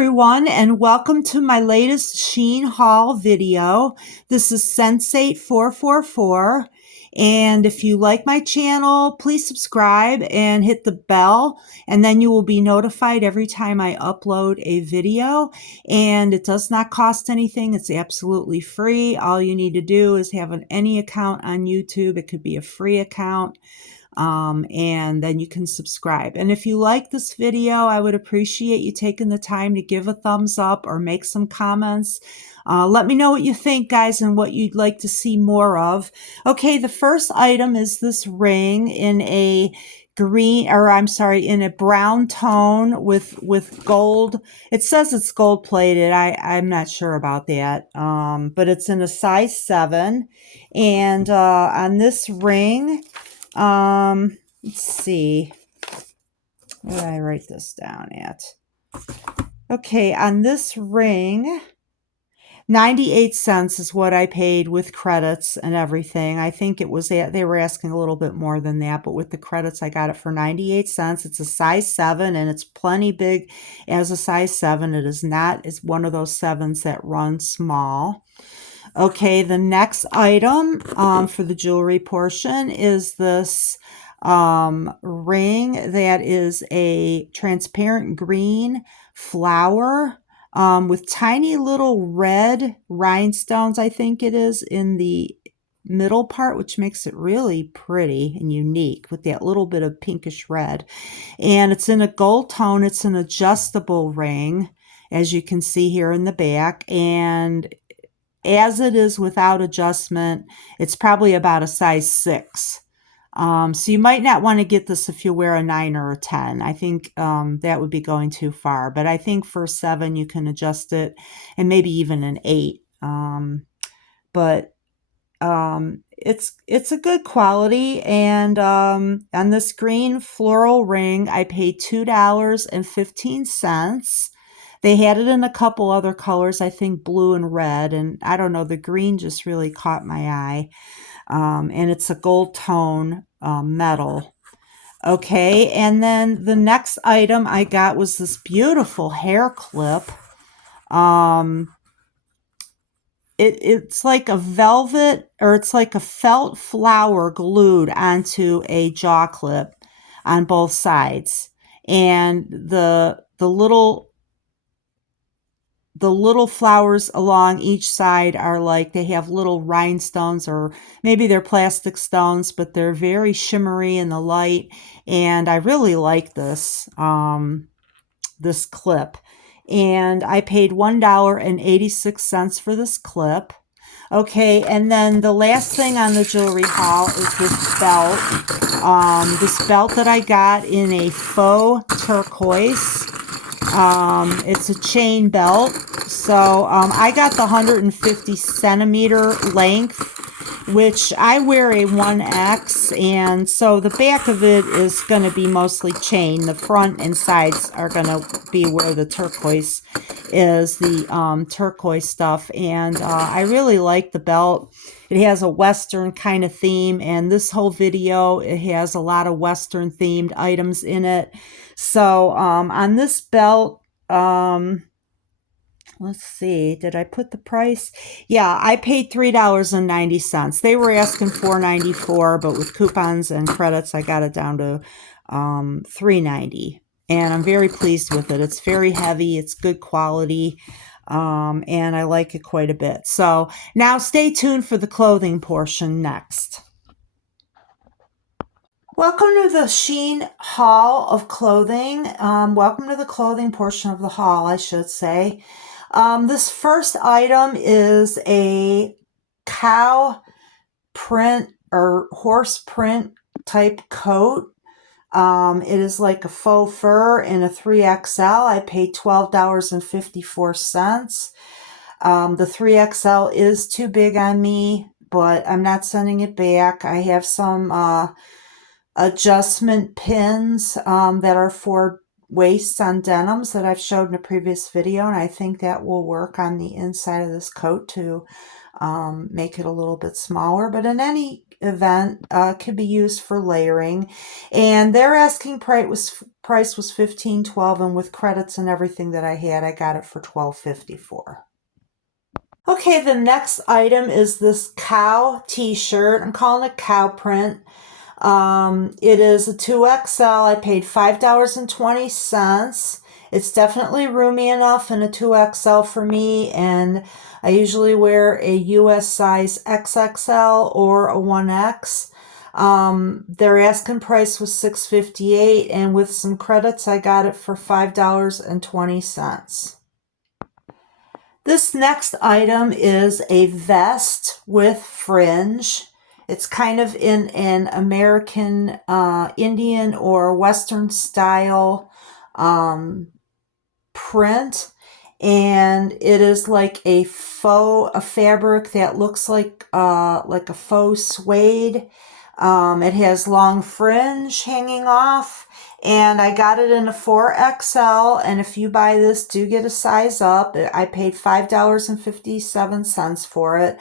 everyone, and welcome to my latest Shein haul video. This is Sensate444, and if you like my channel, please subscribe and hit the bell, and then you will be notified every time I upload a video. And it does not cost anything. It's absolutely free. All you need to do is have any account on YouTube. It could be a free account. And then you can subscribe. And if you like this video, I would appreciate you taking the time to give a thumbs up or make some comments. Let me know what you think, guys, and what you'd like to see more of. Okay, the first item is this ring in a in a brown tone with gold. It says it's gold plated. I'm not sure about that. But it's in a size 7. And on this ring, let's see, where did I write this down at? Okay, on this ring, 98 cents is what I paid with credits and everything. I think it was, they were asking a little bit more than that, but with the credits, I got it for 98 cents. It's a size 7, and it's plenty big as a size 7. It is not, it's one of those 7s that run small. Okay, the next item for the jewelry portion is this ring that is a transparent green flower with tiny little red rhinestones, I think it is, in the middle part, which makes it really pretty and unique with that little bit of pinkish red. And it's in a gold tone. It's an adjustable ring, as you can see here in the back. And as it is without adjustment, it's probably about a size 6. So you might not want to get this if you wear a 9 or a 10. I think that would be going too far. But I think for 7, you can adjust it, and maybe even an 8. It's a good quality. And on this green floral ring, I paid $2.15. They had it in a couple other colors, I think blue and red, and I don't know, the green just really caught my eye. And it's a gold tone metal. Okay, and then the next item I got was this beautiful hair clip. It's like a velvet, or it's like a felt flower glued onto a jaw clip on both sides. And the little flowers along each side are like, they have little rhinestones, or maybe they're plastic stones, but they're very shimmery in the light. And I really like this, this clip. And I paid $1.86 for this clip. Okay, and then the last thing on the jewelry haul is this belt. This belt that I got in a faux turquoise. It's a chain belt. So I got the 150 centimeter length, which I wear a 1X, and so the back of it is going to be mostly chain. The front and sides are going to be where the turquoise is, the turquoise stuff. And I really like the belt. It has a Western kind of theme, and this whole video, it has a lot of Western themed items in it. So on this belt, let's see, did I put the price? Yeah, I paid $3.90. They were asking $4.94, but with coupons and credits, I got it down to $3.90. And I'm very pleased with it. It's very heavy. It's good quality. And I like it quite a bit. So now stay tuned for the clothing portion next. Welcome to the Shein haul of clothing. Welcome to the clothing portion of the haul, I should say. This first item is a cow print or horse print type coat. It is like a faux fur in a 3XL. I paid $12.54. The 3XL is too big on me, but I'm not sending it back. I have some adjustment pins that are for waists on denims that I've showed in a previous video, and I think that will work on the inside of this coat to make it a little bit smaller. But in any event. Could be used for layering. And their asking price was $15.12, and with credits and everything that I had, I got it for $12.54. Okay, the next item is this cow t-shirt. I'm calling it cow print. It is a 2XL. I paid $5.20. It's definitely roomy enough in a 2XL for me, and I usually wear a US size XXL or a 1X. Their asking price was $6.58, and with some credits, I got it for $5.20. This next item is a vest with fringe. It's kind of in an American Indian or Western style print, and it is like a fabric that looks like a faux suede. It has long fringe hanging off, and I got it in a 4XL, and if you buy this, do get a size up. I paid $5.57 for it.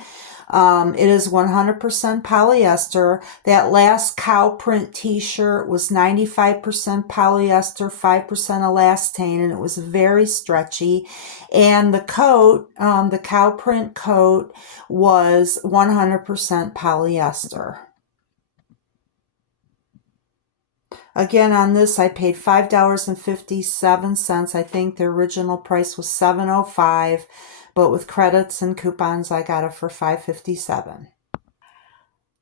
It is 100% polyester. That last cow print t-shirt was 95% polyester, 5% elastane, and it was very stretchy. And the coat, the cow print coat, was 100% polyester. Again, on this, I paid $5.57. I think the original price was $7.05, but with credits and coupons, I got it for $5.57.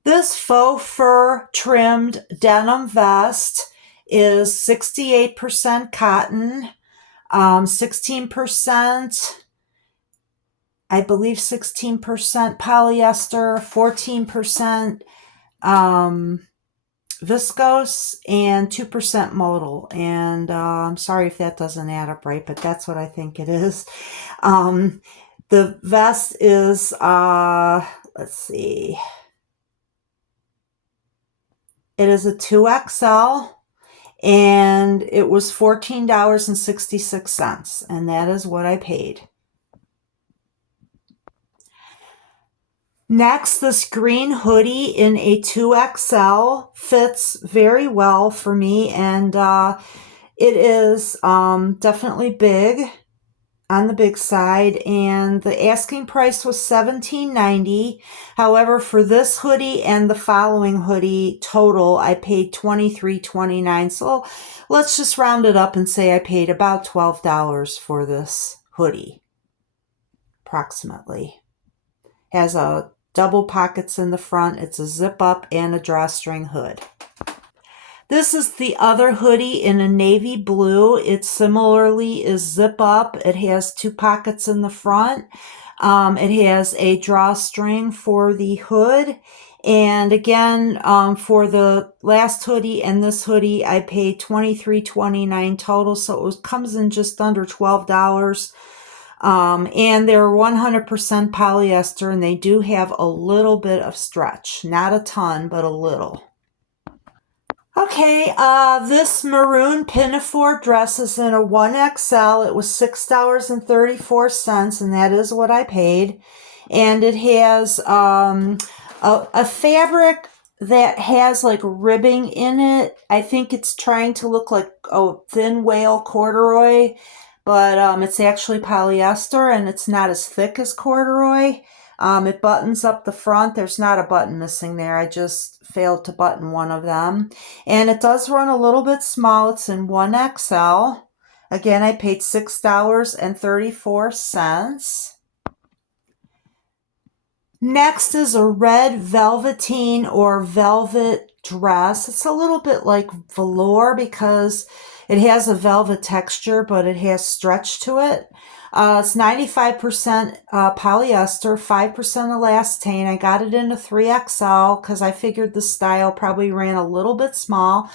This faux fur trimmed denim vest is 68% cotton, 16%, I believe 16% polyester, 14% viscose, and 2% modal. And I'm sorry if that doesn't add up right, but that's what I think it is. The vest is, let's see, it is a 2XL, and it was $14.66, and that is what I paid. Next, this green hoodie in a 2XL fits very well for me, and it is definitely big, on the big side, and the asking price was $17.90. However, for this hoodie and the following hoodie total, I paid $23.29. So let's just round it up and say I paid about $12 for this hoodie, approximately. Has a double pockets in the front. It's a zip up and a drawstring hood. This is the other hoodie in a navy blue. It similarly is zip up. It has two pockets in the front. It has a drawstring for the hood. And again, for the last hoodie and this hoodie, I paid $23.29 total. So it comes in just under $12. And they're 100% polyester, and they do have a little bit of stretch. Not a ton, but a little. Okay, this maroon pinafore dress is in a 1XL. It was $6.34, and that is what I paid. And it has a fabric that has like ribbing in it. I think it's trying to look like thin whale corduroy, but it's actually polyester, and it's not as thick as corduroy. It buttons up the front. There's not a button missing there. I just failed to button one of them. And it does run a little bit small. It's in 1XL. Again, I paid $6.34. Next is a red velveteen or velvet dress. It's a little bit like velour because it has a velvet texture, but it has stretch to it. It's 95% polyester, 5% elastane. I got it in a 3XL because I figured the style probably ran a little bit small.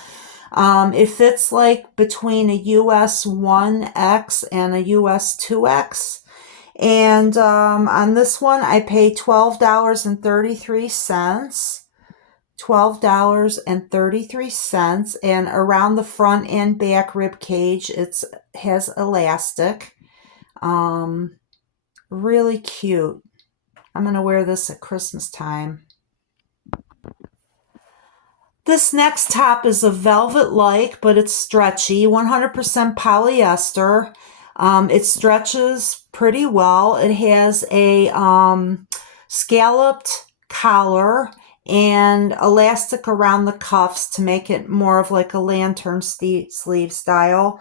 It fits like between a US 1X and a US 2X. And on this one, I paid $12.33. $12.33, and around the front and back rib cage, it has elastic. Really cute. I'm going to wear this at Christmas time. This next top is a velvet-like, but it's stretchy, 100% polyester. It stretches pretty well. It has a scalloped collar and elastic around the cuffs to make it more of like a lantern sleeve style.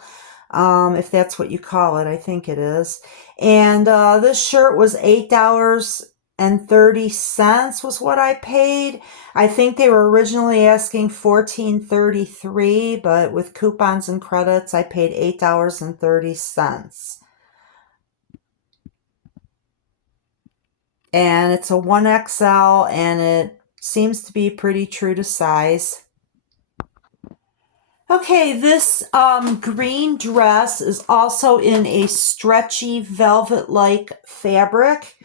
If that's what you call it, I think it is. And this shirt was $8.30 was what I paid. I think they were originally asking $14.33, but with coupons and credits, I paid $8.30. And it's a 1XL, and it seems to be pretty true to size. Okay, this green dress is also in a stretchy velvet-like fabric,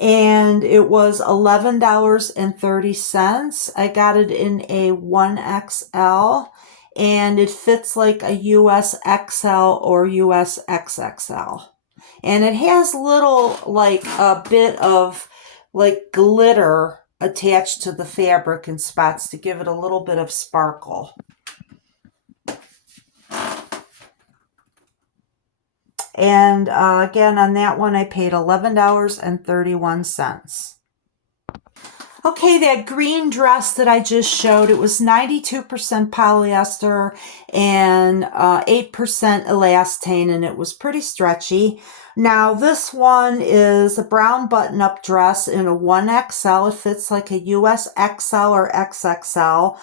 and it was $11.30. I got it in a 1XL, and it fits like a US XL or US XXL. And it has little, like a bit of like glitter attached to the fabric in spots to give it a little bit of sparkle. And again, on that one, I paid $11.31. Okay, that green dress that I just showed, it was 92% polyester and 8% elastane, and it was pretty stretchy. Now, this one is a brown button-up dress in a 1XL. It fits like a US XL or XXL.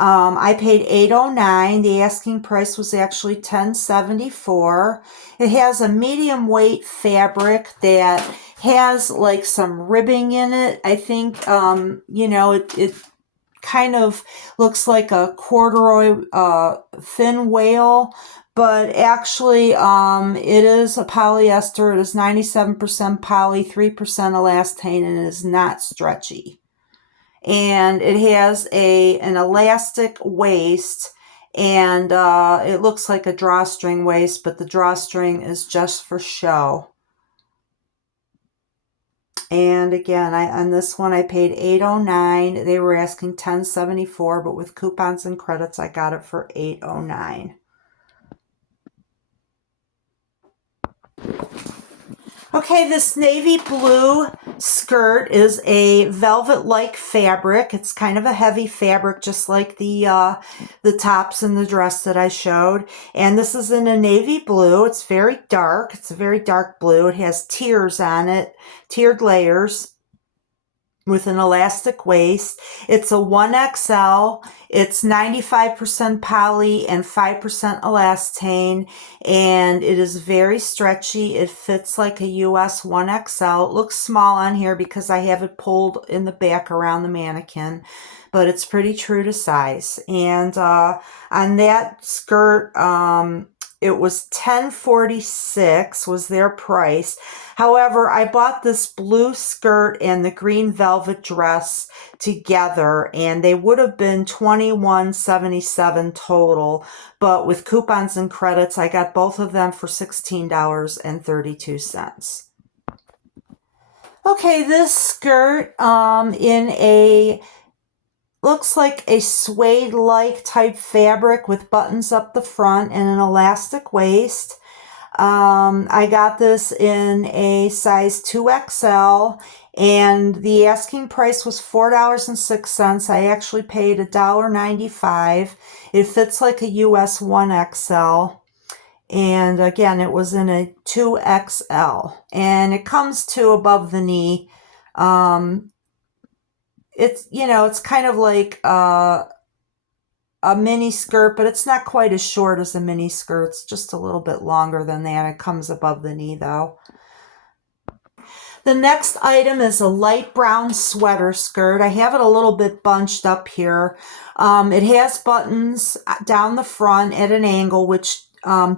I paid $8.09. The asking price was actually $10.74. It has a medium weight fabric that has like some ribbing in it. I think, you know, it kind of looks like a corduroy thin wale, but actually it is a polyester. It is 97% poly, 3% elastane, and it is not stretchy. And it has an elastic waist, and it looks like a drawstring waist, but the drawstring is just for show. And again, on this one, I paid $8.09. They were asking $10.74, but with coupons and credits, I got it for $8.09. Okay, this navy blue skirt is a velvet-like fabric. It's kind of a heavy fabric, just like the tops and the dress that I showed. And this is in a navy blue. It's very dark. It's a very dark blue. It has tiers on it, tiered layers, with an elastic waist. It's a 1XL. It's 95% poly and 5% elastane, and it is very stretchy. It fits like a US 1XL. It looks small on here because I have it pulled in the back around the mannequin, but it's pretty true to size. And on that skirt, it was $10.46 was their price. However, I bought this blue skirt and the green velvet dress together, and they would have been $21.77 total. But with coupons and credits, I got both of them for $16.32. Okay, this skirt in a looks like a suede-like type fabric with buttons up the front and an elastic waist. I got this in a size 2XL, and the asking price was $4.06. I actually paid $1.95. It fits like a US 1XL. And again, it was in a 2XL. And it comes to above the knee. It's, you know, it's kind of like a mini skirt, but it's not quite as short as a mini skirt. It's just a little bit longer than that. It comes above the knee, though. The next item is a light brown sweater skirt. I have it a little bit bunched up here. It has buttons down the front at an angle, which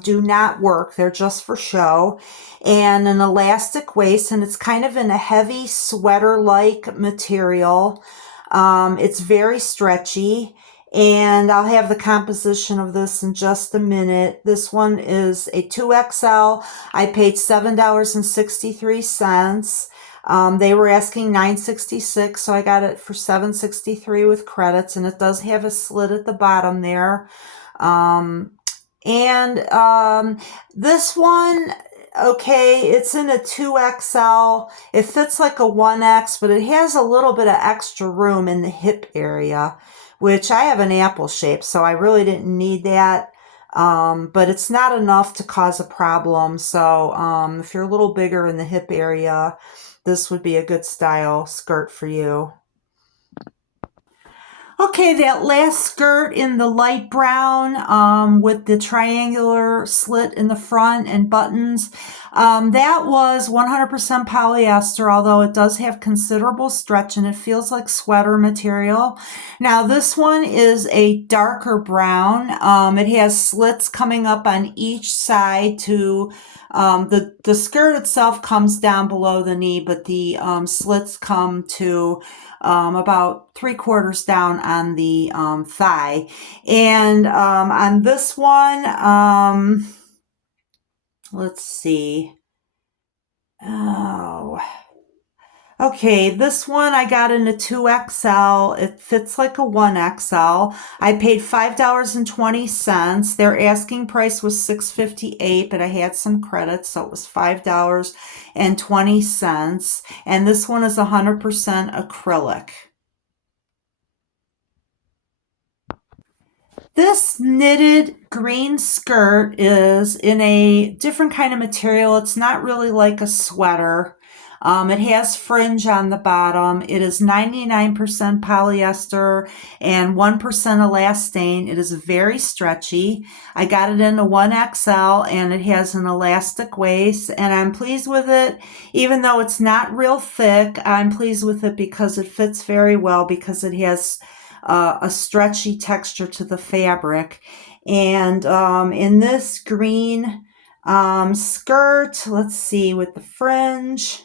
do not work. They're just for show. And an elastic waist, and it's kind of in a heavy sweater-like material. It's very stretchy, and I'll have the composition of this in just a minute. This one is a 2XL. I paid $7.63. They were asking $9.66, so I got it for $7.63 with credits, and it does have a slit at the bottom there. And this one, okay, it's in a 2XL. It fits like a 1X, but it has a little bit of extra room in the hip area, which I have an apple shape, so I really didn't need that. But it's not enough to cause a problem. So if you're a little bigger in the hip area, this would be a good style skirt for you. Okay, that last skirt in the light brown with the triangular slit in the front and buttons, that was 100% polyester, although it does have considerable stretch and it feels like sweater material. Now this one is a darker brown. It has slits coming up on each side to the skirt itself comes down below the knee, but the slits come to about 3/4 down on the thigh. And on this one, let's see. Oh, okay, this one I got in a 2XL. It fits like a 1XL. I paid $5.20. Their asking price was $6.58, but I had some credits, so it was $5.20. And this one is 100% acrylic. This knitted green skirt is in a different kind of material. It's not really like a sweater. It has fringe on the bottom. It is 99% polyester and 1% elastane. It is very stretchy. I got it in a 1XL and it has an elastic waist, and I'm pleased with it. Even though it's not real thick, I'm pleased with it because it fits very well, because it has a stretchy texture to the fabric. And in this green skirt, let's see, with the fringe,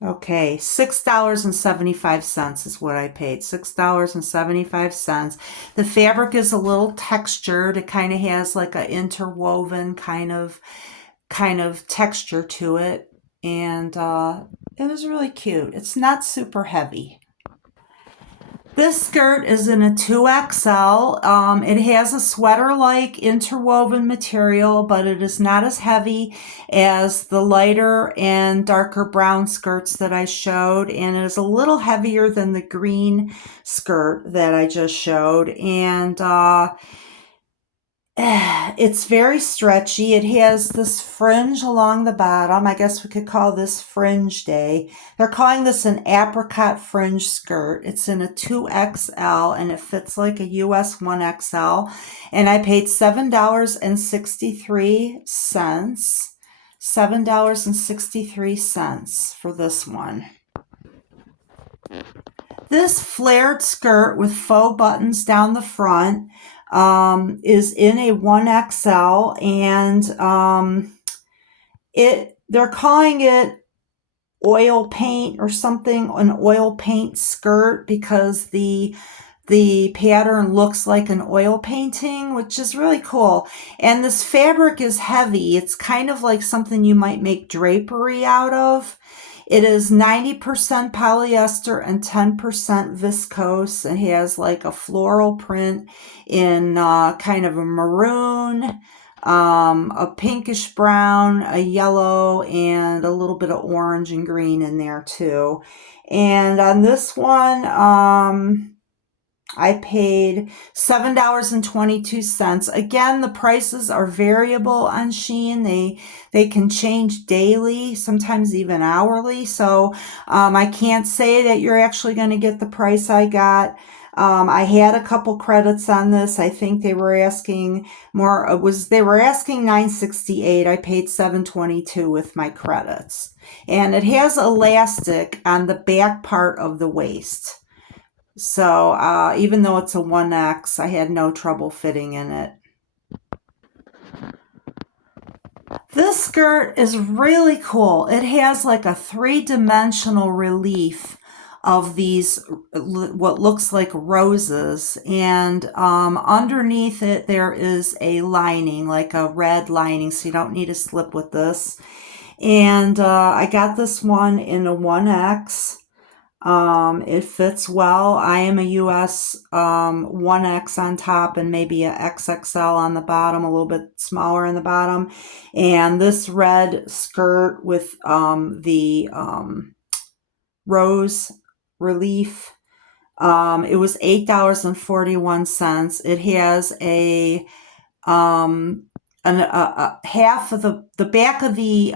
okay, $6.75 is what I paid. $6.75. The fabric is a little textured. It kind of has like an interwoven kind of texture to it. And it was really cute. It's not super heavy. This skirt is in a 2XL. It has a sweater-like interwoven material, but it is not as heavy as the lighter and darker brown skirts that I showed, and it is a little heavier than the green skirt that I just showed. And it's very stretchy. It has this fringe along the bottom. I guess we could call this fringe day. They're calling this an apricot fringe skirt. It's in a 2XL and it fits like a US 1XL. And I paid $7.63. $7.63 for this one. This flared skirt with faux buttons down the front is in a 1XL, and they're calling it oil paint or something, an oil paint skirt, because the pattern looks like an oil painting, which is really cool. And this fabric is heavy. It's kind of like something you might make drapery out of. It is 90% polyester and 10% viscose. It has like a floral print in kind of a maroon, a pinkish brown, a yellow, and a little bit of orange and green in there too. And on this one, I paid $7.22. Again, the prices are variable on Shein. They can change daily, sometimes even hourly. So I can't say that you're actually going to get the price I got. I had a couple credits on this. I think they were asking more. They were asking $9.68. I paid $7.22 with my credits, and it has elastic on the back part of the waist. So even though it's a 1X, I had no trouble fitting in it. This skirt is really cool. It has like a 3-dimensional relief of these, what looks like roses. And underneath it, there is a lining, like a red lining, so you don't need a slip with this. And I got this one in a 1X. It fits well. I am a US 1X on top and maybe a XXL on the bottom, a little bit smaller in the bottom. And this red skirt with the rose relief, it was $8.41. It has a half of the back of the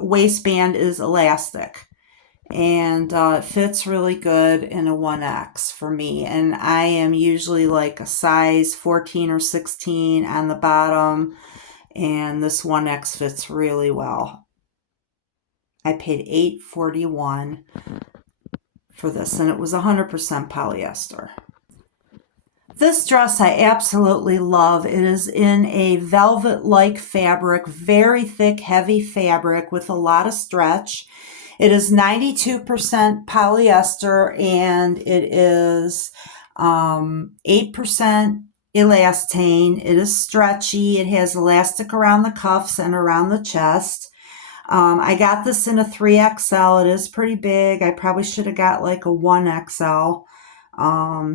waistband is elastic, and it fits really good in a 1X for me. And I am usually like a size 14 or 16 on the bottom, and this 1X fits really well. I paid $8.41 for this, and it was 100% polyester. This dress I absolutely love. It is in a velvet-like fabric, very thick, heavy fabric with a lot of stretch. It is 92% polyester, and it is 8% elastane. It is stretchy. It has elastic around the cuffs and around the chest. I got this in a 3XL. It is pretty big. I probably should have got like a 1XL.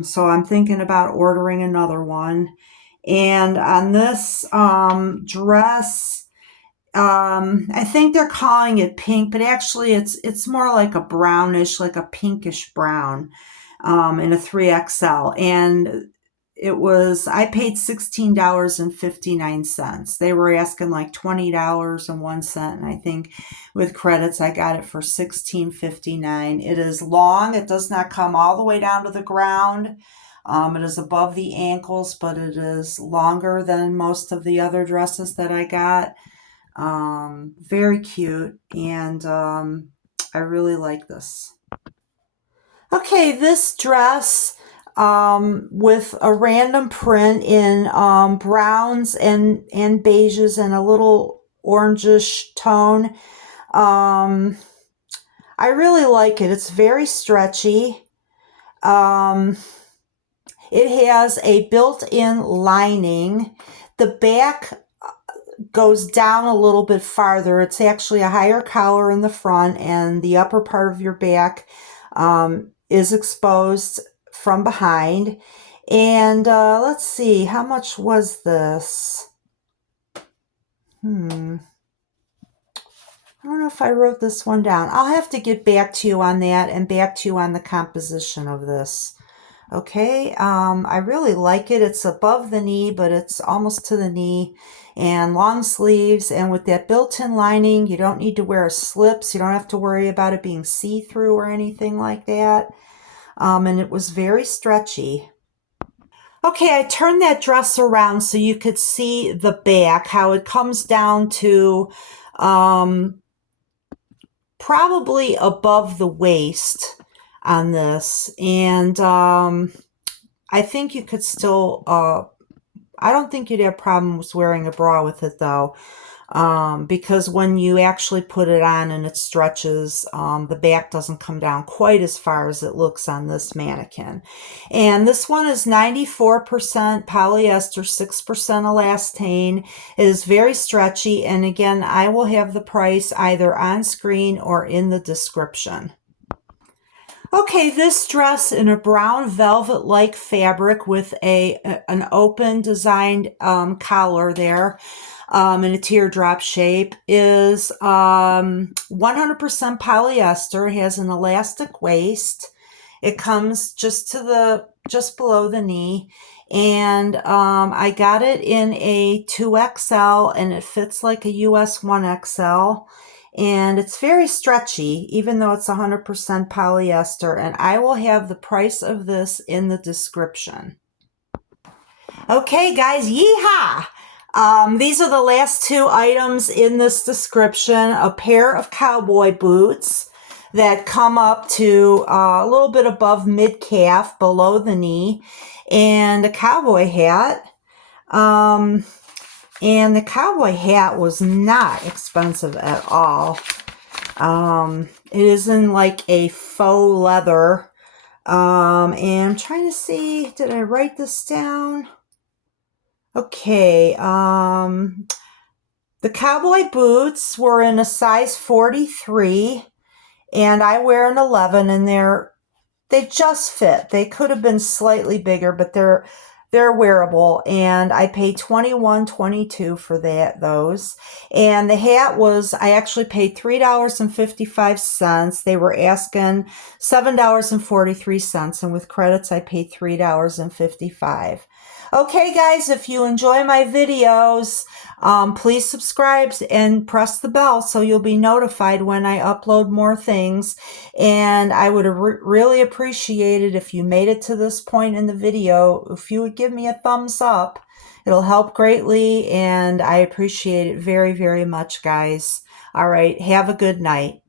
So I'm thinking about ordering another one. And on this dress, I think they're calling it pink, but actually it's more like a brownish, like a pinkish brown, in a 3XL. And I paid $16.59. They were asking like $20.01. And I think with credits, I got it for $16.59. It is long. It does not come all the way down to the ground. It is above the ankles, but it is longer than most of the other dresses that I got. Very cute. And, I really like this. Okay, this dress, with a random print in browns and beiges and a little orangish tone. I really like it. It's very stretchy. It has a built-in lining. The back goes down a little bit farther. It's actually a higher collar in the front, and the upper part of your back is exposed from behind. And let's see, how much was this? I don't know if I wrote this one down. I'll have to get back to you on that and back to you on the composition of this. Okay, I really like it. It's above the knee, but it's almost to the knee, and long sleeves. And with that built-in lining, you don't need to wear slips. You don't have to worry about it being see-through or anything like that. And it was very stretchy. Okay, I turned that dress around so you could see the back, how it comes down to probably above the waist on this. And I think you could still, I don't think you'd have problems wearing a bra with it though. Because when you actually put it on and it stretches, the back doesn't come down quite as far as it looks on this mannequin. And this one is 94% polyester, 6% elastane. It is very stretchy. And again, I will have the price either on screen or in the description. Okay, this dress in a brown velvet-like fabric with an open designed collar there, in a teardrop shape, is 100% polyester. It has an elastic waist. It comes just below the knee, and I got it in a 2XL, and it fits like a US 1XL. And it's very stretchy, even though it's 100% polyester. And I will have the price of this in the description. Okay, guys, yeehaw! These are the last two items in this description. A pair of cowboy boots that come up to a little bit above mid-calf, below the knee, and a cowboy hat. And the cowboy hat was not expensive at all. It is in like a faux leather. And I'm trying to see, did I write this down? Okay, the cowboy boots were in a size 43, and I wear an 11, and they just fit. They could have been slightly bigger, but they're wearable, and I paid $21.22 for those. And the hat was, I actually paid $3.55. They were asking $7.43, and with credits I paid $3.55. Okay, guys, if you enjoy my videos, please subscribe and press the bell so you'll be notified when I upload more things. And I would really appreciate it if you made it to this point in the video. If you would give me a thumbs up, it'll help greatly, and I appreciate it very, very much, guys. All right, have a good night.